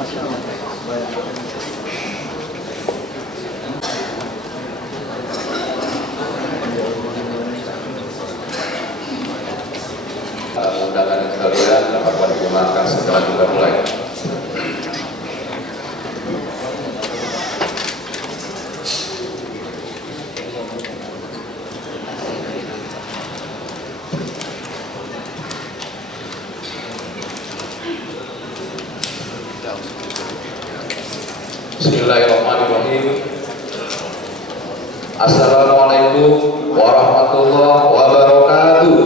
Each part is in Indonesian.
Undangan sekalian dapat digunakan setelah kita mulai. Bismillahirrahmanirrahim. Assalamualaikum warahmatullahi wabarakatuh.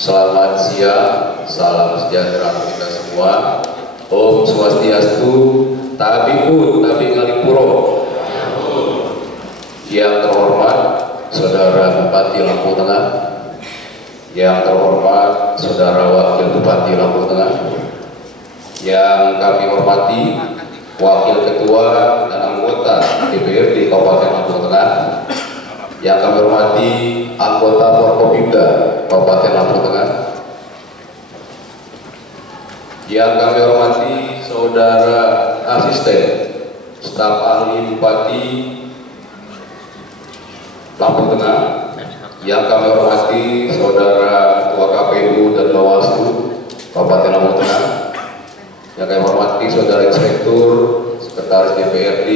Selamat siang, salam sejahtera untuk kita semua. Om Swastiastu, Tabiku, Tabi Ngalipuro. Yang terhormat Saudara Bupati Lampung Tengah, yang terhormat Saudara Wakil Bupati Lampung Tengah, yang kami hormati Wakil Ketua dan anggota DPRD Kabupaten Lampung Tengah, yang kami hormati anggota Forkopimda Kabupaten Lampung Tengah, yang kami hormati Saudara Asisten Staf Ahli Bupati Lampung Tengah, yang kami hormati Saudara Ketua KPU dan Bawaslu Kabupaten Lampung Tengah, yang kami hormati Saudara Inspektur, Sekretaris DPRD,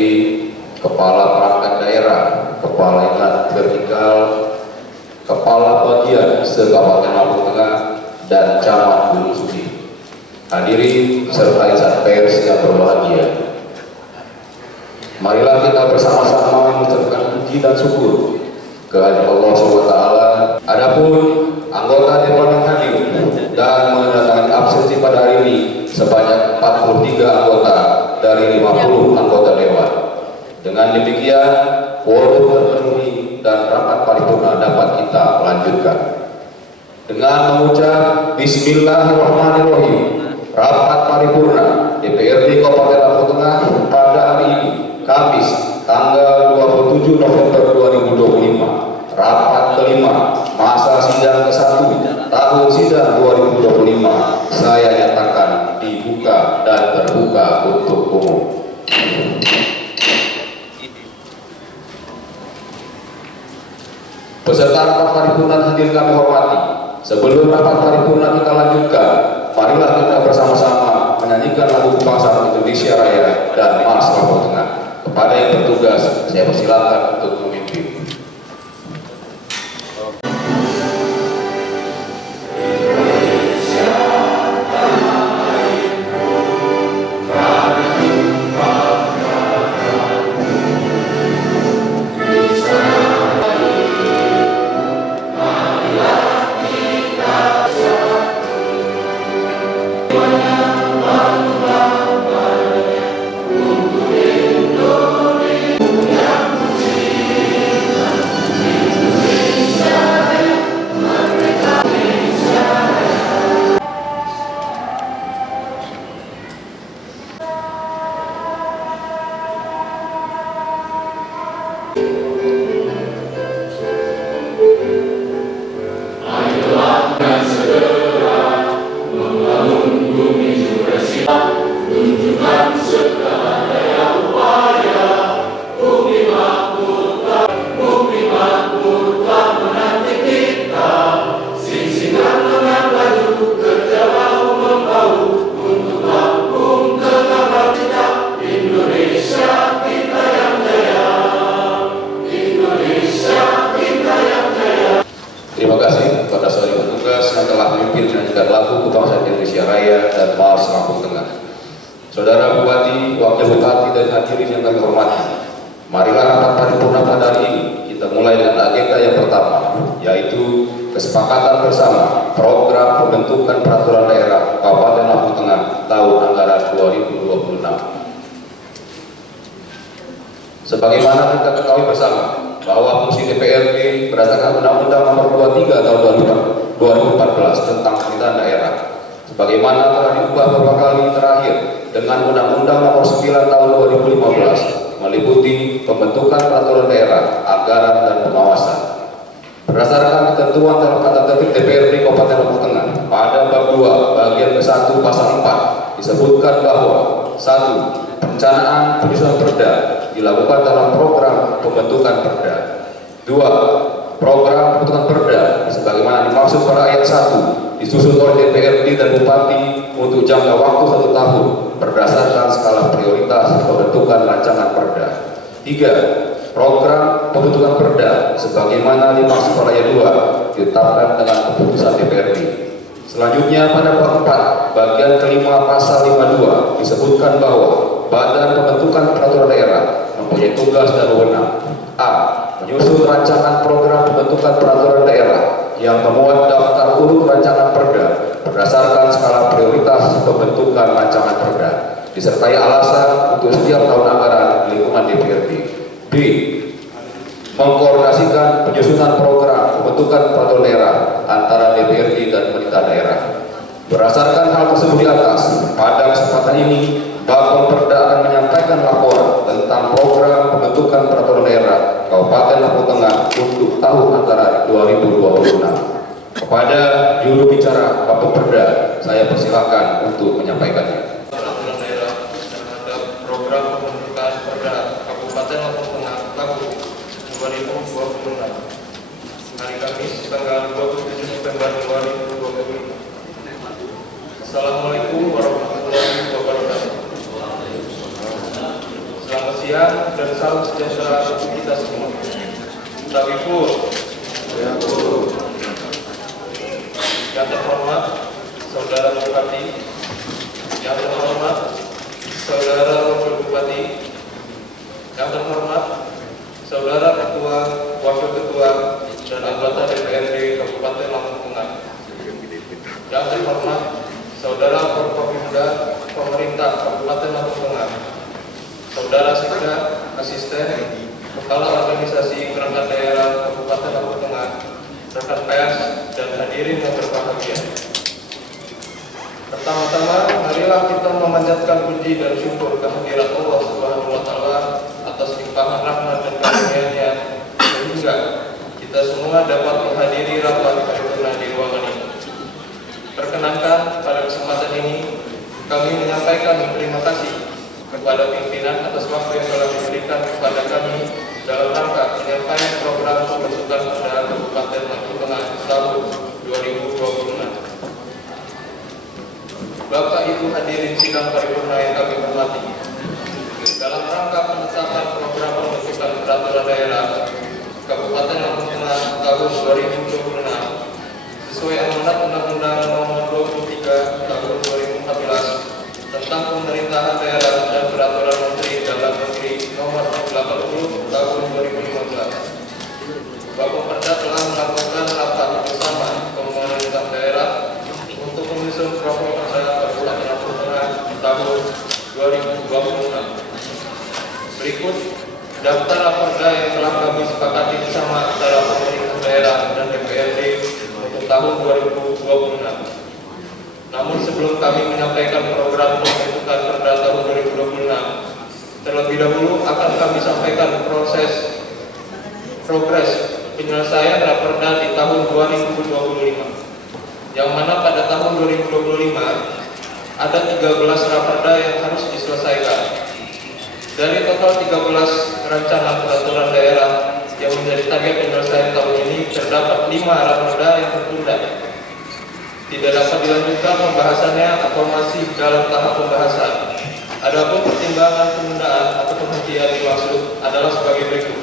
Kepala Perangkat Daerah, Kepala Ingat Vertikal, Kepala Bagian se-Kabupaten Lampung Tengah, dan Camat Gunung Sugi. Hadirin serta insan pers yang berbahagia, marilah kita bersama-sama mengucapkan puji dan syukur kehadirat Allah SWT. Adapun anggota Dewan yang hadir dan menandatangani absensi pada hari ini sebanyak 43 anggota dari 50 anggota Dewan. Dengan demikian, quorum terpenuhi dan rapat paripurna dapat kita lanjutkan. Dengan mengucap Bismillahirrahmanirrahim, rapat paripurna DPRD Kabupaten Lampung Tengah pada hari ini, Kamis, tanggal 27 November 2025, rapat kelima masa sidang ke-1 tahun sidang 2025, saya nyatakan dibuka dan terbuka untuk umum. Peserta rapat paripurna hadir kami hormati. Sebelum rapat paripurna kita lanjutkan, marilah kita bersama-sama menyanyikan lagu kebangsaan Indonesia Raya dan Mars Lampung Tengah. Kepada yang bertugas, saya persilakan untuk memimpin. Terima kasih kepada seluruh petugas yang telah memimpin menyanyikan lagu kebangsaan Indonesia Raya dan Mars Lampung Tengah. Saudara Bupati, Wakil Bupati, dan hadirin yang kami hormati, marilah rapat paripurna pada hari ini kita mulai dengan agenda yang pertama, yaitu kesepakatan bersama program pembentukan peraturan daerah Kabupaten Lampung Tengah tahun anggaran 2026. Sebagaimana kita ketahui bersama bahwa fungsi DPRD berdasarkan Undang-Undang Nomor 23 Tahun 2014 tentang pemerintahan daerah, sebagaimana telah diubah beberapa kali terakhir dengan Undang-Undang Nomor 9 Tahun 2015, meliputi pembentukan peraturan daerah, anggaran, dan pengawasan. Berdasarkan ketentuan dalam tata tertib DPRD Kabupaten Lombok Tengah, pada bab 2 bagian ke-1 pasal 4 disebutkan bahwa 1. Perencanaan penyusunan perda dilakukan dalam program pembentukan perda. 2. Program pembentukan perda sebagaimana dimaksud pada ayat 1 disusun oleh DPRD dan Bupati untuk jangka waktu 1 tahun berdasarkan skala prioritas pembentukan rancangan perda. 3. Program pembentukan perda sebagaimana dimaksud pada ayat 2 ditetapkan dengan keputusan DPRD. Selanjutnya pada bab 4 bagian kelima pasal 52 disebutkan bahwa Badan Pembentukan Peraturan Daerah mempunyai tugas dan wewenang: A. Menyusun rancangan program pembentukan peraturan daerah yang memuat daftar urut rancangan perda berdasarkan skala prioritas pembentukan rancangan perda, disertai alasan untuk setiap tahun anggaran lingkungan DPRD. B. Mengkoordinasikan penyusunan program pembentukan peraturan daerah antara DPRD dan pemerintah daerah. Berdasarkan hal tersebut di atas, pada kesempatan ini Bapom Perda akan menyampaikan laporan tentang program pembentukan peraturan daerah Kabupaten Lombok Tengah untuk tahun anggaran 2026. Kepada juru bicara Bapom Perda, saya persilakan untuk menyampaikannya. Peraturan daerah terhadap program pembentukan perda Kabupaten Lombok Tengah tahun 2026. Hari Kamis tanggal 27 September 2025. Assalamualaikum warahmatullahi wabarakatuh. Selamat siang dan salam sejahtera untuk kita semua. Tabipur, yang terhormat Saudara Bupati, yang terhormat Saudara Wakil Bupati, yang terhormat Saudara Ketua, Wakil Ketua, dan anggota DPRD Kabupaten Lombok Tengah, yang terhormat Saudara Forkopimda Pemerintah Kabupaten Lombok Tengah, Saudara Sekda, Asisten, Kepala Organisasi Perangkat Daerah Kabupaten Lombok Tengah, rekan pers, dan hadirin yang berbahagia. Pertama-tama, marilah kita memanjatkan puji dan syukur kehadirat Allah Subhanahu wa Ta'ala atas limpahan rahmat dan karunia-Nya sehingga kita semua dapat menghadiri rapat paripurna di ruangan ini. Perkenankan pada kesempatan ini kami menyampaikan terima kasih kepada pimpinan atas waktu yang telah diberikan kepada kami dalam rangka penyampaian program pembentukan perda Kabupaten Lombok Tengah tahun 2026. Bapak Ibu hadirin sidang paripurna yang kami hormati, dalam rangka penetapan program pembentukan peraturan daerah Kabupaten Lombok Tengah tahun 2026 sesuai amanat Undang-Undang Nomor 23 Tahun 2014 tentang Pemerintahan Daerah dan Peraturan Menteri Dalam Negeri Nomor 80 Tahun 2015. Bapom Perda telah melakukan rapat bersama pemerintah daerah untuk menyusun program perda Kabupaten Lombok Tengah tahun 2026. Berikut daftar raperda yang telah kami sepakati bersama antara pemerintah daerah dan DPRD untuk tahun 2026. Namun sebelum kami menyampaikan program pembentukan perda tahun 2026, terlebih dahulu akan kami sampaikan progres penyelesaian raperda di tahun 2025, yang mana pada tahun 2025 ada 13 raperda yang harus diselesaikan. Dari total 13 rancangan peraturan daerah yang menjadi target penyelesaian tahun ini, terdapat 5 raperda yang tertunda, tidak dapat dilanjutkan pembahasannya atau masih dalam tahap pembahasan. Adapun pertimbangan penundaan atau penghentian dimaksud adalah sebagai berikut.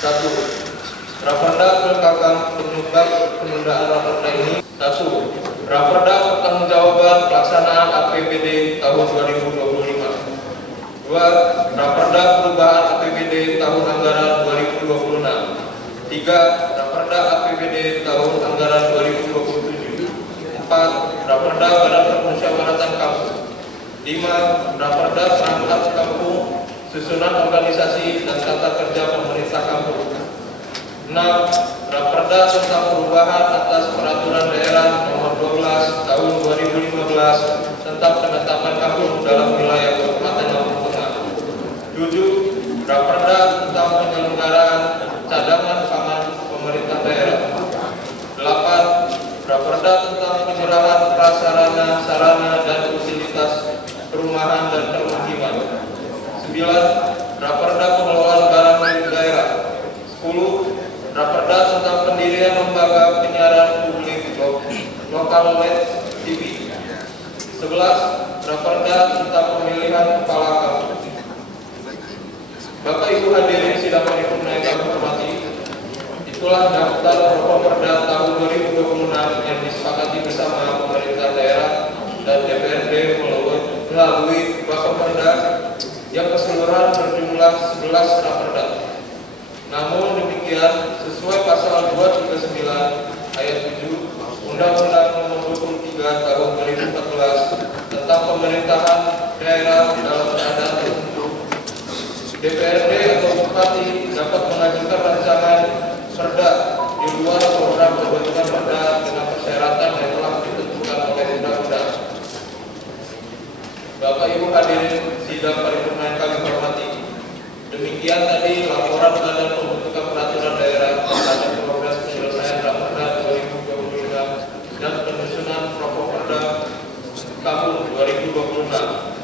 1. Raperda kelengkapan penyebab penundaan raperda ini. 1. Raperda pertanggungjawaban pelaksanaan APBD tahun 2025. 2. Raperda perubahan APBD tahun anggaran 2026. 3. Raperda APBD tahun anggaran 2027. 4. Raperda Badan Permusyawaratan Kampung. 5. Raperda perangkat kampung, susunan organisasi dan tata kerja pemerintah kampung. 6. Raperda tentang perubahan atas peraturan daerah nomor 12 tahun 2015 tentang penetapan kampung dalam wilayah Kabupaten Lombok Tengah. 7. Raperda tentang penyelenggaraan cadangan pangan sarana dan fasilitas perumahan dan permukiman. 9. Raperda pengelolaan barang milik daerah. 10. Raperda tentang pendirian lembaga penyiaran publik lokal LED TV. 11. Raperda tentang pemilihan kepala KPU. Bapak Ibu hadirin sidang paripurna yang kami hormati, itulah daftar Raperda tahun 2026 yang disepakati bersama pemerintah daerah dan DPRD melalui Raperda yang keseluruhan berjumlah 11 Raperda. Namun demikian, sesuai pasal 239 ayat 7 Undang-Undang Nomor 23 Tahun 2014 tentang pemerintahan daerah dalam keadaan tertentu, DPRD atau Bupati dapat mengajukan rancangan perda di luar program pembentukan perda dengan persyaratan yang telah ditentukan oleh undang-undang. Bapak Ibu hadirin sidang paripurna yang kami hormati, demikian tadi laporan Badan Pembentukan Peraturan Daerah terhadap progres penyelesaian Raperda 2026 dan penyusunan Raperda tahun 2026.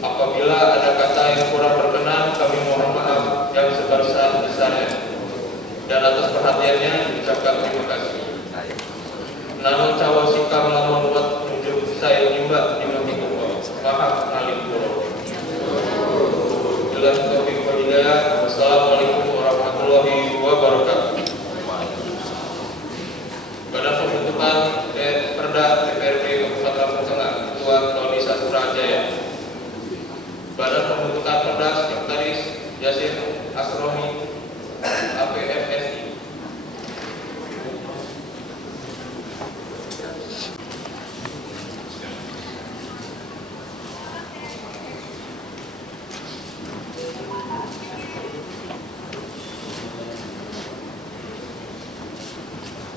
Apabila ada kata yang kurang berkenan, kami mohon maaf yang sebesar-besarnya. Dan atas perhatiannya diucapkan terima kasih. Namun cawa sikam lamun buat tunjuk saya nyumbak di mati kumpul. Maaf ngalim puro. Jelas taufiq wal hidayah. Wassalamualaikum warahmatullahi wabarakatuh. Badan Pembentukan Perda DPRD Kabupaten Lampung Tengah, Ketua Tony Sastrajaya. Badan Pembentukan Perda Sekretaris Yasin Asromi APFSI.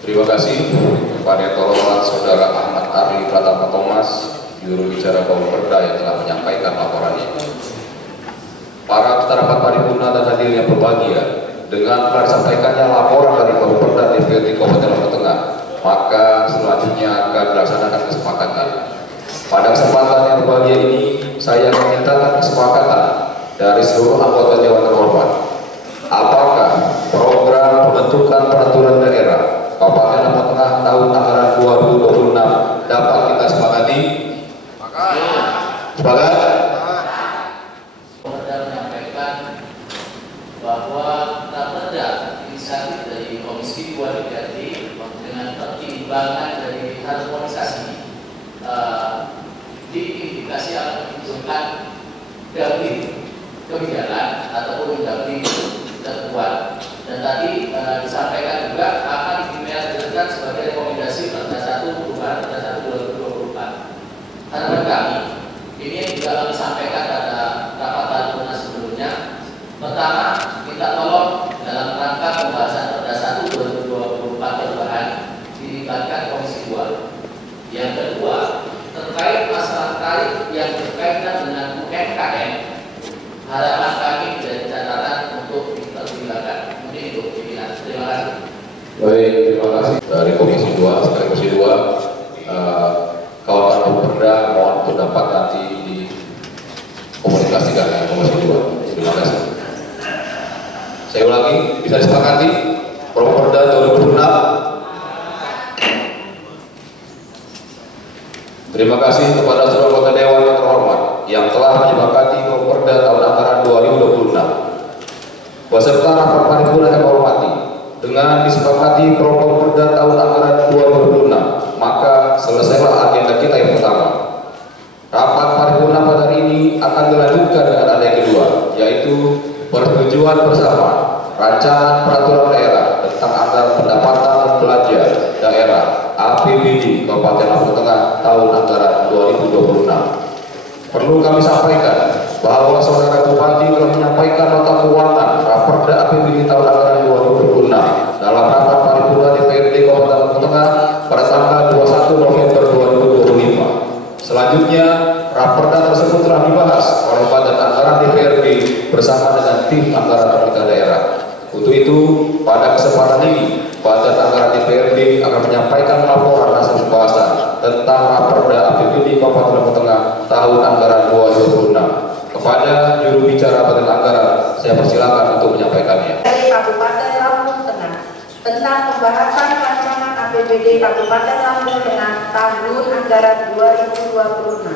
Terima kasih kepada yang terhormat Saudara Ahmad Arli Pratama Thomas, juru bicara Kaum Perda yang telah menyampaikan laporan ini. Para peserta rapat paripurna dan hadirin yang berbahagia, dengan telah disampaikannya laporan dari Kaum Perda DPRD Kabupaten Lampung Tengah, maka selanjutnya akan dilaksanakan kesepakatan. Pada kesempatan yang berbahagia ini, saya memintakan kesepakatan dari seluruh anggota Dewan terhormat. Apakah program pembentukan peraturan daerah Kabupaten Lampung Tengah tahun anggaran 2026 dapat kita sepakati? Sepakat? Menyampaikan bahwa Raperda inisiatif dari Komisi 2 DPRD dengan pertimbangan dari harmonisasi diindikasi akan menunjukkan daging kebijakan ataupun daging terkuat. Dan tadi disampaikan juga akan dimealirkan sebagai rekomendasi Perda 1 perubahan Perda 1 2024. Harapan kami ini yang juga kami sampaikan pada rapat paripurna sebelumnya. Pertama, minta tolong dalam rangka pembahasan Perda 1 2024 perubahan dilibatkan Komisi 2. Yang kedua, terkait masalah tarif yang berkaitan dengan UMKM, harapan kami dari catatan untuk dipertimbangkan. Mungkin itu pimpinan. Terima kasih. Baik, terima kasih dari Komisi 2. Sekali Komisi 2, kawan-kawan Perda mohon untuk dapat nanti dikomunikasikan dengan Komisi 2. Terima kasih. Saya ulangi, bisa disepakati Perda 2026. Terima kasih kepada seluruh anggota Dewan yang terhormat yang telah menyepakati Perda tahun anggaran 2026. Beserta rapat paripurna yang hormati, dengan disepakati Perda tahun anggaran 2026, maka selesailah agenda kita yang pertama. Rapat paripurna pada hari ini akan dilanjutkan dengan agenda yang kedua, yaitu persetujuan bersama rancangan peraturan daerah tentang anggaran pendapatan dan belanja daerah APBD Kabupaten Lampung Tengah tahun anggaran 2026. Perlu kami sampaikan bahwa Saudara Bupati telah menyampaikan nota keuangan Raperda APBD tahun anggaran 2026 dalam rapat paripurna DPRD Kabupaten Lampung Tengah pada tanggal 21 November 2025. Selanjutnya, Raperda tersebut telah dibahas oleh Badan Anggaran DPRD bersama dengan tim anggaran pemerintah daerah. Untuk itu, pada kesempatan ini, Badan Anggaran DPRD akan menyampaikan laporan hasil pembahasan tentang Raperda APBD Kabupaten Lombok Tengah tahun anggaran 2026. Kepada juru bicara Badan Anggaran, saya persilakan untuk menyampaikannya. Dari Kabupaten Lampung Tengah tentang pembahasan rancangan APBD Kabupaten Lampung Tengah tahun anggaran 2026.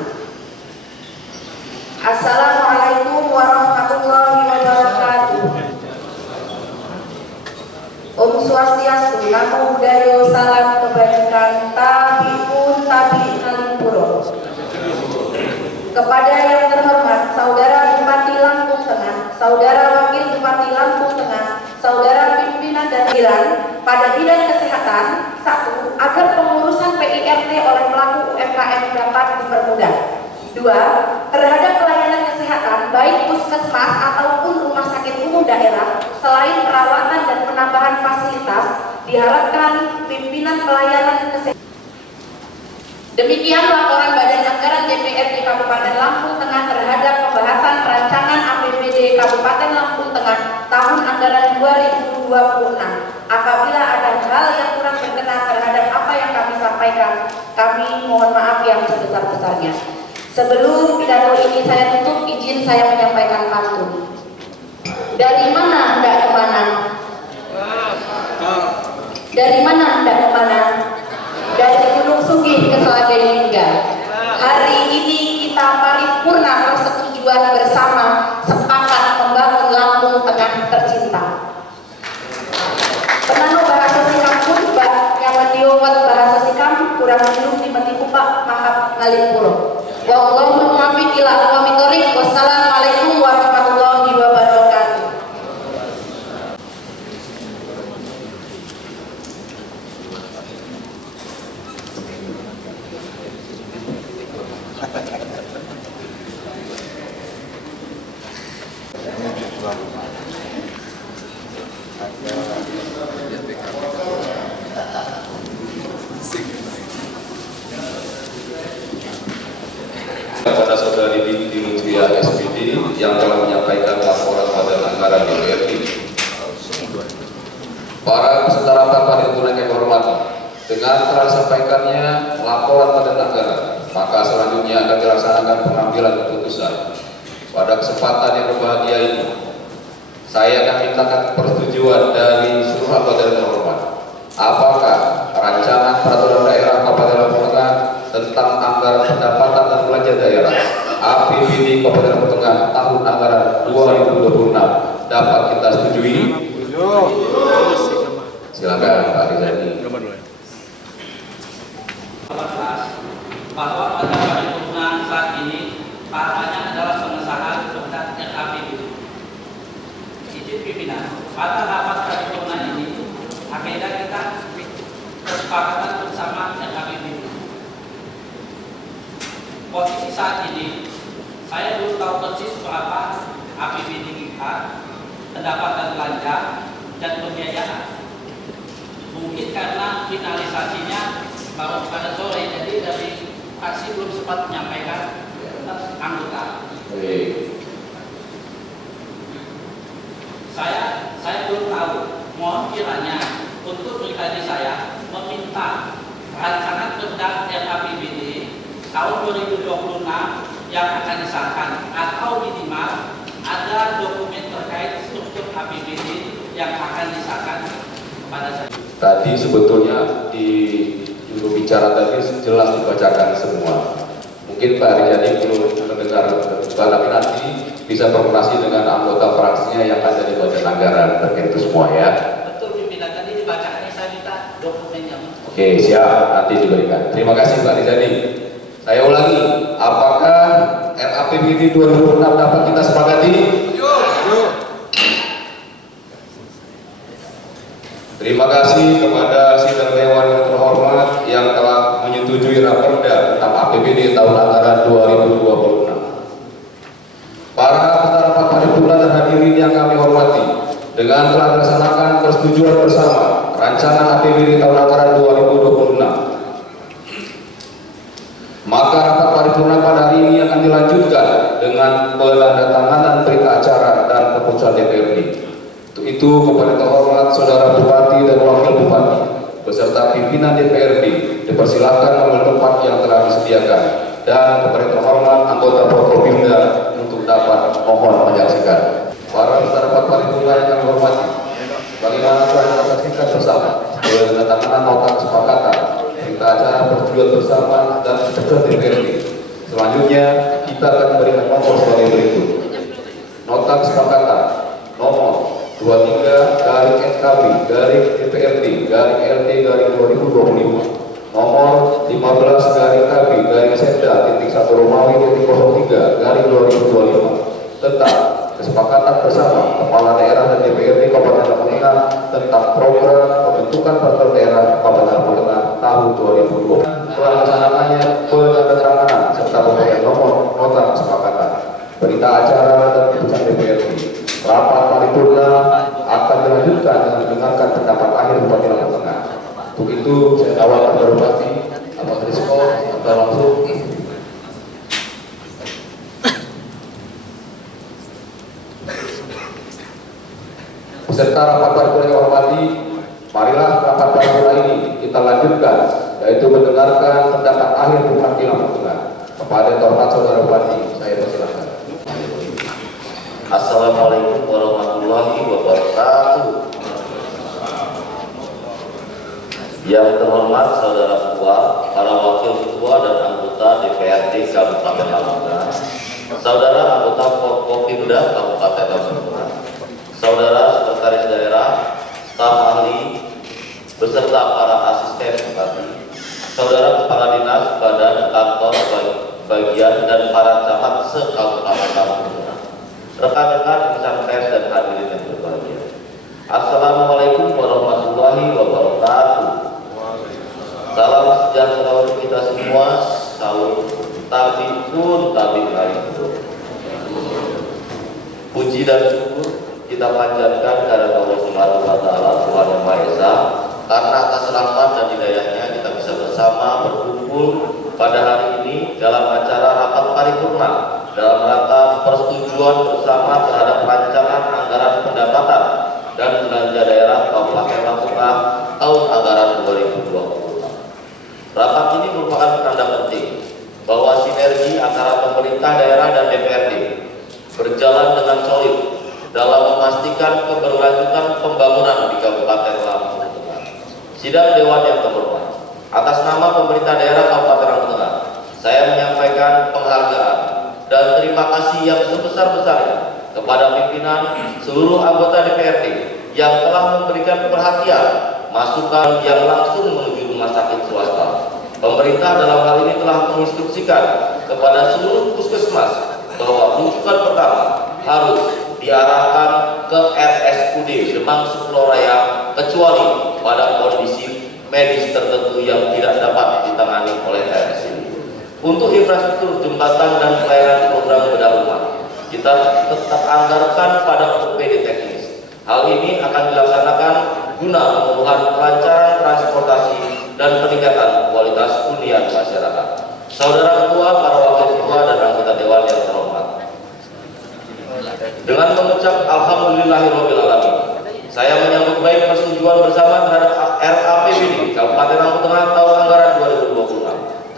Assalamualaikum warahmatullahi wabarakatuh. Om Swastiastu, Namo Buddhaya, salam kebajikan, tabiun tabi nalipuro. Kepada yang terhormat Saudara Bupati Lampung Tengah, Saudara Wakil Bupati Lampung Tengah, Saudara pimpinan dan jajaran pada bidang kesehatan, 1. Agar pengurusan PIRT oleh pelaku UMKM dapat dipermudah. 2. Terhadap pelayanan kesehatan baik puskesmas ataupun rumah sakit umum daerah, selain perawatan dan penambahan fasilitas, diharapkan pimpinan pelayanan kesehatan. Demikian laporan Badan Anggaran DPRD Kabupaten Lampung Tengah terhadap pembahasan rancangan APBD Kabupaten Lampung Tengah tahun anggaran 2026. Apabila ada hal yang kurang berkenan terhadap apa yang kami sampaikan, kami mohon maaf yang sebesar-besarnya. Sebelum pidato ini saya tutup, izin saya menyampaikan pantun. Dari mana hendak kemana? Dari mana hendak kemana? Dari Gunung Sugih ke Selagai Lingga. Hari ini kita paripurna persetujuan bersama sepakat membangun Lampung Tengah tercinta. Penano bahasa sikam pun yang mendiowat bahasa sikam kurang belum dimatiku Pak Mahap Ngalipuro. Wallahul muwaffiq ila aqwamit thoriq. Wassalamualaikum warahmatullahi wabarakatuh. Kepada Saudari Didi Lutfia SPD yang telah menyampaikan laporan Badan Anggaran DPRD. Para peserta rapat paripurna yang hormati, dengan telah disampaikannya laporan Badan Anggaran, maka selanjutnya akan dilaksanakan pengambilan keputusan. Pada kesempatan yang berbahagia ini, saya akan mintakan persetujuan dari seluruh anggota yang terhormat. Apakah rancangan peraturan daerah Kabupaten Lampung Tengah tentang anggaran pendapatan dan belanja daerah APBD Kabupaten Lampung Tengah tahun anggaran 2026 dapat kita setujui? Silakan Pak Rizani. Bahwa pada paripurna saat ini parahnya adalah pengesahan tentang RAPBD. Izin pimpinan, pada rapat paripurna ini agenda kita kesepakatan bersama RAPBD. Posisi saat ini saya belum tahu persis berapa APBD kita, pendapatan belanja dan pembiayaan. Mungkin karena finalisasinya baru pada sore, jadi dari fraksi belum sempat menyampaikan tentang anggota. Saya belum tahu. Mohon kiranya untuk pribadi saya meminta rancangan perda RAPBD tahun 2026 yang akan disahkan atau minimal ada dokumen terkait struktur APBD yang akan disahkan kepada saya. Tadi sebetulnya di juru bicara tadi jelas dibacakan semua. Mungkin Pak Rizani belum mendengar, tapi nanti bisa berkoordinasi dengan anggota fraksinya yang ada di Badan Anggaran terkait itu semua ya. Betul pimpinan, tadi dibacakannya saya minta dokumennya. Oke, siap, nanti diberikan. Terima kasih Pak Rizani. Saya ulangi, apakah RAPBD 2026 dapat kita sepakati? Terima kasih kepada sidang dewan yang terhormat yang telah menyetujui raperda tentang APBD tahun anggaran 2026. Para peserta rapat paripurna dan hadirin yang kami hormati, dengan telah dilaksanakan persetujuan bersama rancangan APBD tahun anggaran 2026, maka rapat paripurna pada hari ini akan dilanjutkan dengan penandatanganan berita acara dan keputusan DPRD. Untuk itu, kepada terhormat Saudara Bupati dan Wakil Bupati beserta pimpinan DPRD dipersilakan mengambil tempat yang telah disediakan, dan kepada terhormat anggota Forkopimda untuk dapat mohon menyaksikan. Para peserta rapat paripurna yang kami hormati, bagaimana telah kita saksikan bersama penandatanganan nota kesepakatan berita acara persetujuan bersama dan keputusan DPRD. Selanjutnya kita akan memberikan nomor sebagai berikut. Nota kesepakatan nomor 23-SKB-DPRD-LT-2025 nomor 15-Sekda-1-Romawi-03-2025 tentang kesepakatan bersama Kepala Daerah dan DPRD Kabupaten Lampung Tengah tentang program pembentukan peraturan daerah Kabupaten Lampung Tengah tahun 2020. Pelaksanaannya penandatanganan serta pemberian nomor nota kesepakatan, berita acara dan keputusan DPRD. Rapat paripurna akan dilanjutkan dengan mendengarkan pendapat akhir Bupati Lampung Tengah. Untuk itu, saya tawarkan kepada Bupati Ahmad Rizko atau langsung. Beserta rapat paripurna yang hormati, marilah rapat paripurna ini kita lanjutkan, yaitu mendengarkan pendapat akhir Bupati Lampung Tengah. Kepada terhormat Saudara Bupati, saya persilakan. Assalamualaikum warahmatullahi wabarakatuh. Yang terhormat Saudara Ketua, para Wakil Ketua dan anggota DPRD Kabupaten Lampung Tengah, Saudara anggota Forkopimda Kabupaten Lampung Tengah, Saudara Sekretaris Daerah, staf ahli, beserta para asisten bupati, Saudara Kepala Dinas, Badan, Kantor, Bagian, dan para camat se-Kabupaten Lampung Tengah, rekan-rekan insan pers dan hadirin yang berbahagia. Assalamualaikum warahmatullahi wabarakatuh. Salam sejahtera untuk kita semua. Salam tabi'un tabi'in. Puji dan syukur kita panjatkan kepada Allah Subhanahu wa taala, Tuhan Yang Maha Esa, karena atas rahmat dan hidayahnya kita bisa bersama berkumpul pada hari ini dalam acara rapat paripurna dalam rangka persetujuan bersama terhadap rancangan anggaran pendapatan dan belanja daerah Kabupaten Lampung Tengah tahun anggaran 2020. Rapat ini merupakan penanda penting bahwa sinergi antara pemerintah daerah dan DPRD berjalan dengan solid dalam memastikan keberlanjutan pembangunan di Kabupaten Lampung Tengah. Sidang Dewan yang terhormat, atas nama pemerintah daerah Kabupaten Lampung Tengah, saya menyampaikan penghargaan dan terima kasih yang sebesar-besarnya kepada pimpinan seluruh anggota DPRD yang telah memberikan perhatian, masukan yang langsung menuju rumah sakit swasta. Pemerintah dalam hal ini telah menginstruksikan kepada seluruh puskesmas bahwa rujukan pertama harus diarahkan ke RSUD Demang Sukoloraya kecuali pada kondisi medis tertentu yang tidak dapat ditangani oleh RSUD. Untuk infrastruktur jembatan dan pelayanan program bedah rumah, kita tetap anggarkan pada OPD teknis. Hal ini akan dilaksanakan guna pemenuhan kelancaran transportasi dan peningkatan kualitas hunian masyarakat. Saudara Ketua, para Wakil Ketua dan anggota Dewan yang terhormat, dengan mengucap Alhamdulillahirrahmanirrahim, saya menyambut baik persetujuan bersama terhadap RAPBD Kabupaten Lampung Tengah tahun anggaran 2026.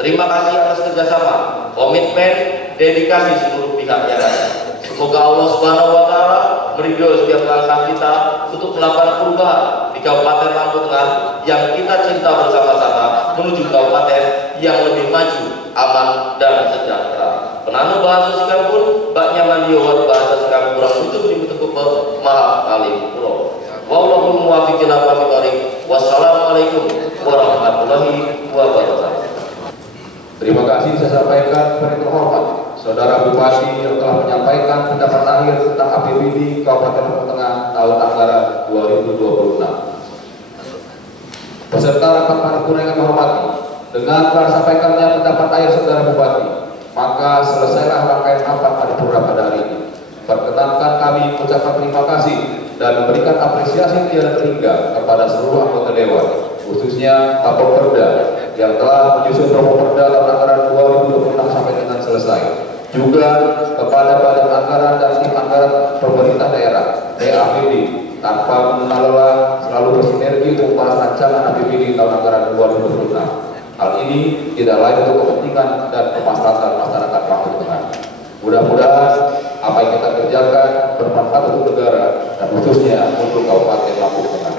Terima kasih atas kerjasama, komitmen, dedikasi seluruh pihak yang ada. Semoga Allah Subhanahu wa taala meridhoi setiap langkah kita untuk melakukan perubahan di Kabupaten Lampung Tengah yang kita cinta bersama-sama menuju kabupaten yang lebih maju, aman, dan sejahtera. Penanu bahasa Sikap pun baknya mandiowat bahasa Sikap kurang butuh dibutuh maaf kali puro. Wallahu muwaffiq ila aqwamit thoriq. Wassalamualaikum warahmatullahi wabarakatuh. Terima kasih saya sampaikan kepada terhormat Saudara Bupati yang telah menyampaikan pendapat akhir tentang APBD Kabupaten Lampung Tengah tahun anggaran 2026. Beserta rapat paripurna yang kami hormati, dengan telah disampaikannya pendapat akhir Saudara Bupati, maka selesailah rangkaian rapat paripurna pada hari ini. Perkenankan kami mengucapkan terima kasih dan memberikan apresiasi tiada terhingga kepada seluruh anggota Dewan, khususnya Kapolda yang telah menyusun Perda tahun anggaran 2026 sampai dengan selesai. Juga kepada Badan Anggaran dan Tim Anggaran Pemerintah Daerah (BAPD) tanpa mengenal lelah selalu bersinergi untuk membahas rancangan APBD tahun anggaran 2026. Hal ini tidak lain untuk kepentingan dan kemaslahatan masyarakat Lampung Tengah. Mudah-mudahan apa yang kita kerjakan bermanfaat untuk negara dan khususnya untuk Kabupaten Lampung Tengah.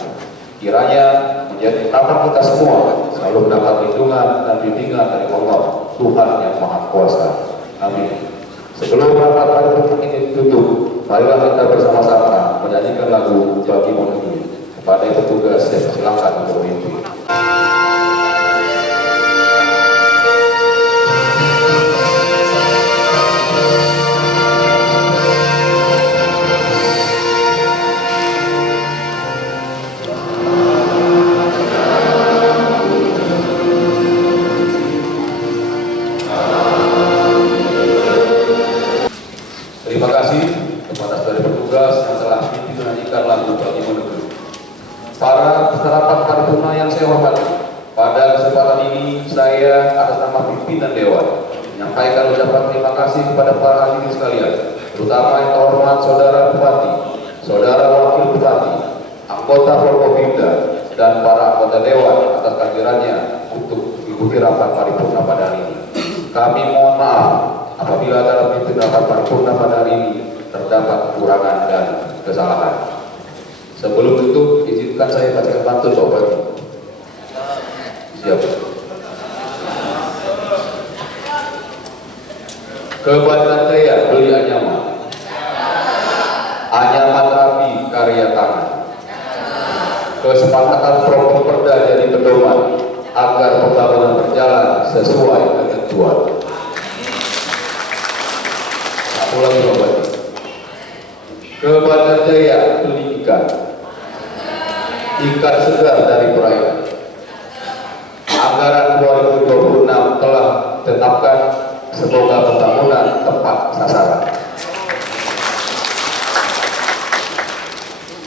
Kiranya menjadi harapan kita semua selalu mendapat lindungan dan bimbingan dari Allah, Tuhan yang Maha Kuasa. Amin. Sebelum rapat paripurna ini ditutup, marilah kita bersama-sama menyanyikan lagu Bagi Negeri. Kepada yang bertugas, saya persilakan untuk memimpin. Terima kasih kepada saudara petugas yang telah menyanyikan lagu Bagi Negeri. Para peserta paripurna yang saya hormati, pada kesempatan ini saya atas nama pimpinan Dewan menyampaikan ucapan terima kasih kepada para hadirin sekalian, terutama yang terhormat Saudara Bupati, Saudara Wakil Bupati, anggota Forkopimda, dan para anggota Dewan atas kehadirannya untuk mengikuti rapat paripurna pada hari ini. Kami mohon maaf apabila dalam pimpin rapat paripurna pada hari ini terdapat kekurangan dan kesalahan. Sebelum itu, izinkan saya bacakan pantun Bapak Ibu. Siap. Kebanyakan daya beli anyaman, anyaman rapi karya tangan. Kesepakatan program perda jadi pedoman agar pembangunan berjalan sesuai ketentuan. Satu lagi Bapak Ibu. Kebanyakan daya beli ikan segar dari perairan. Anggaran 2026 telah ditetapkan, semoga pembangunan tepat sasaran.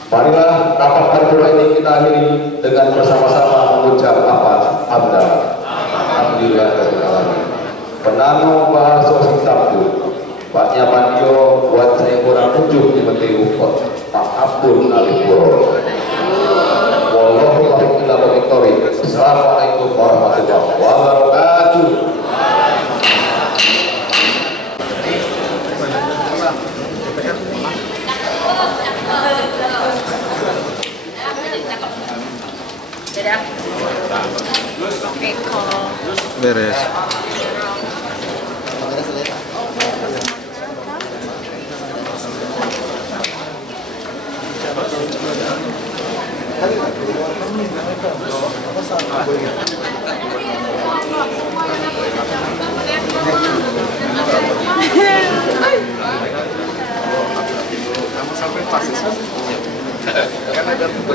Marilah rapat paripurna ini kita akhiri dengan bersama-sama mengucap lafaz hamdalah. Alhamdulillahirabbil alamin. Penano bahasa sing sabtu. Paknya pandio buat saya kurang tujuh di menteri ukot. Maafun alipuro. Wallahu taufiq illa billah. Assalamualaikum warahmatullahi wabarakatuh. Beres. Kamu sampai pas kan ada